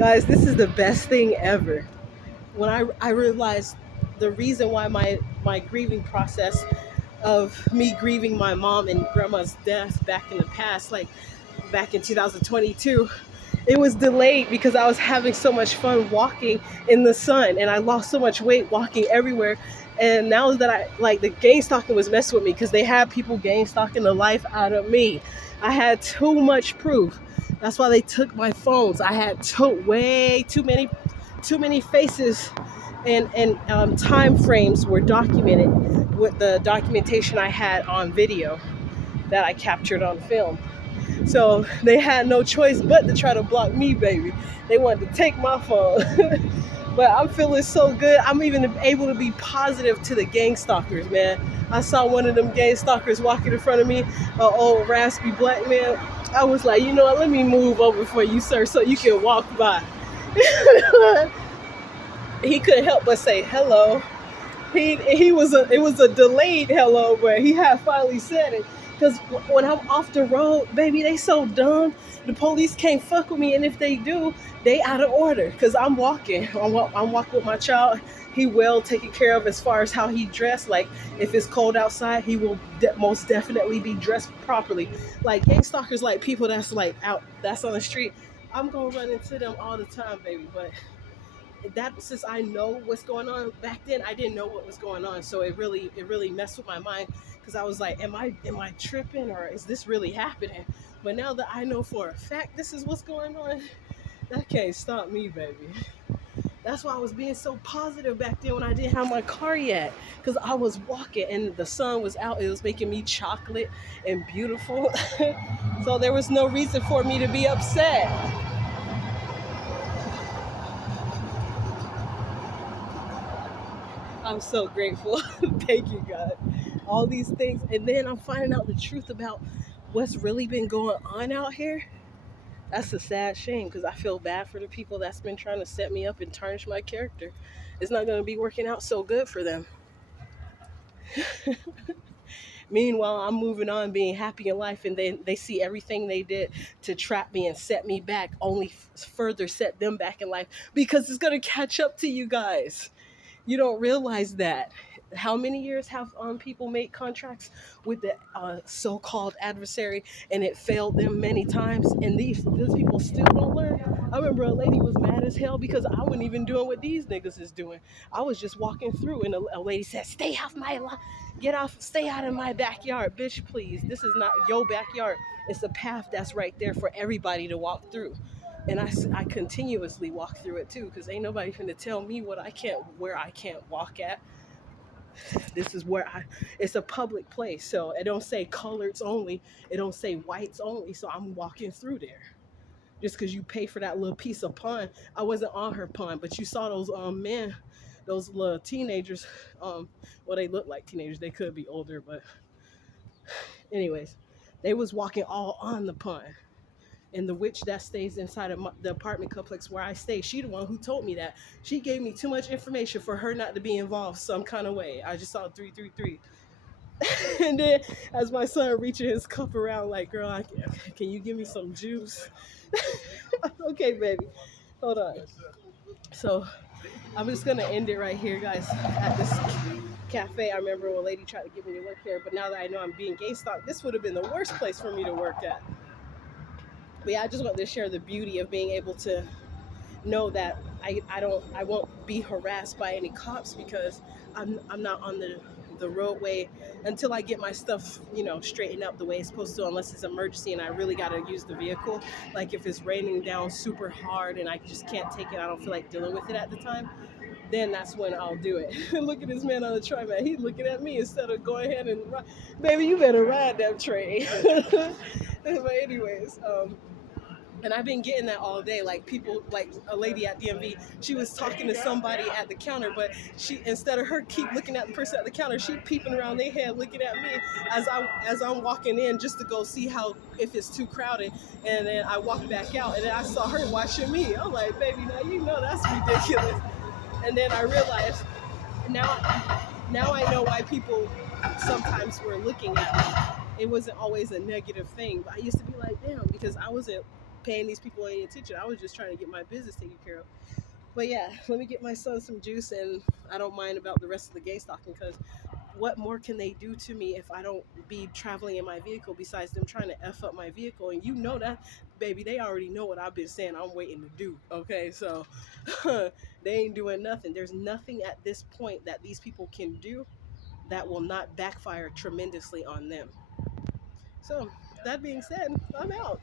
Guys, this is the best thing ever. When I realized the reason why my grieving process of me grieving my mom and grandma's death back in the past, like back in 2022, it was delayed because I was having so much fun walking in the sun and I lost so much weight walking everywhere. And now that I like the gang stalking was messing with me because they had people gang stalking the life out of me. I had too much proof. That's why they took my phones. I had way too many faces and time frames were documented with the documentation I had on video that I captured on film. So they had no choice but to try to block me, baby. They wanted to take my phone. But I'm feeling so good. I'm even able to be positive to the gang stalkers, man. I saw one of them gang stalkers walking in front of me, an old raspy black man. I was like, you know what, let me move over for you, sir, so you can walk by. He couldn't help but say hello. He was a it was a delayed hello, but he had finally said it. Cause when I'm off the road, baby, they so dumb. The police can't fuck with me, and if they do, they out of order. Cause I'm walking. I'm walking with my child. He well taken care of as far as how he dressed. Like if it's cold outside, he will most definitely be dressed properly. Like gang stalkers, like people that's like out, that's on the street. I'm gonna run into them all the time, baby. But that since I know what's going on back then, I didn't know what was going on, so it really messed with my mind because I was like, am I tripping or is this really happening? But now that I know for a fact this is what's going on, that can't stop me, baby. That's why I was being so positive back then when I didn't have my car yet, because I was walking and the sun was out. It was making me chocolate and beautiful. So there was no reason for me to be upset. I'm so grateful. Thank you, God. All these things. And then I'm finding out the truth about what's really been going on out here. That's a sad shame because I feel bad for the people that's been trying to set me up and tarnish my character. It's not going to be working out so good for them. Meanwhile, I'm moving on, being happy in life, and then they see everything they did to trap me and set me back, only further set them back in life because it's going to catch up to you guys. You don't realize that. How many years have people made contracts with the so-called adversary, and it failed them many times? And these people still don't learn. I remember a lady was mad as hell because I wasn't even doing what these niggas is doing. I was just walking through, and a lady said, "Stay off my get off, stay out of my backyard, bitch, please. This is not your backyard. It's a path that's right there for everybody to walk through." And I continuously walk through it too because ain't nobody finna tell me where I can't walk at. This is where it's a public place, so it don't say coloreds only, it don't say whites only, so I'm walking through there. Just because you pay for that little piece of pond, I wasn't on her pond, but you saw those men, those little teenagers. Well, they look like teenagers, they could be older, but anyways, they was walking all on the pond. And the witch that stays inside of the apartment complex where I stay, she the one who told me that. She gave me too much information for her not to be involved some kind of way. I just saw 333. And then as my son reaching his cup around, like, girl, can you give me some juice? Okay, baby, hold on. So I'm just gonna end it right here, guys, at this cafe. I remember a lady tried to get me to work there, but now that I know I'm being gay stalked, this would have been the worst place for me to work at. But yeah, I just wanted to share the beauty of being able to know that I won't be harassed by any cops because I'm not on the roadway until I get my stuff, straightened up the way it's supposed to, unless it's emergency and I really got to use the vehicle. Like if it's raining down super hard and I just can't take it, I don't feel like dealing with it at the time, then that's when I'll do it. Look at this man on the train, man. He's looking at me instead of going ahead and ride. Baby, you better ride that train. But anyways, and I've been getting that all day. Like people, like a lady at DMV, she was talking to somebody at the counter, but she, instead of her keep looking at the person at the counter, she peeping around their head, looking at me as I'm walking in just to go see how if it's too crowded. And then I walk back out, and then I saw her watching me. I'm like, baby, now you know that's ridiculous. And then I realized now, now I know why people sometimes were looking at me. It wasn't always a negative thing, but I used to be like, damn, because I wasn't paying these people any attention. I was just trying to get my business taken care of. But yeah, let me get my son some juice, and I don't mind about the rest of the gay stalking, because what more can they do to me if I don't be traveling in my vehicle besides them trying to F up my vehicle? And you know that, baby, they already know what I've been saying I'm waiting to do. Okay, so they ain't doing nothing. There's nothing at this point that these people can do that will not backfire tremendously on them. So, that being said, I'm out.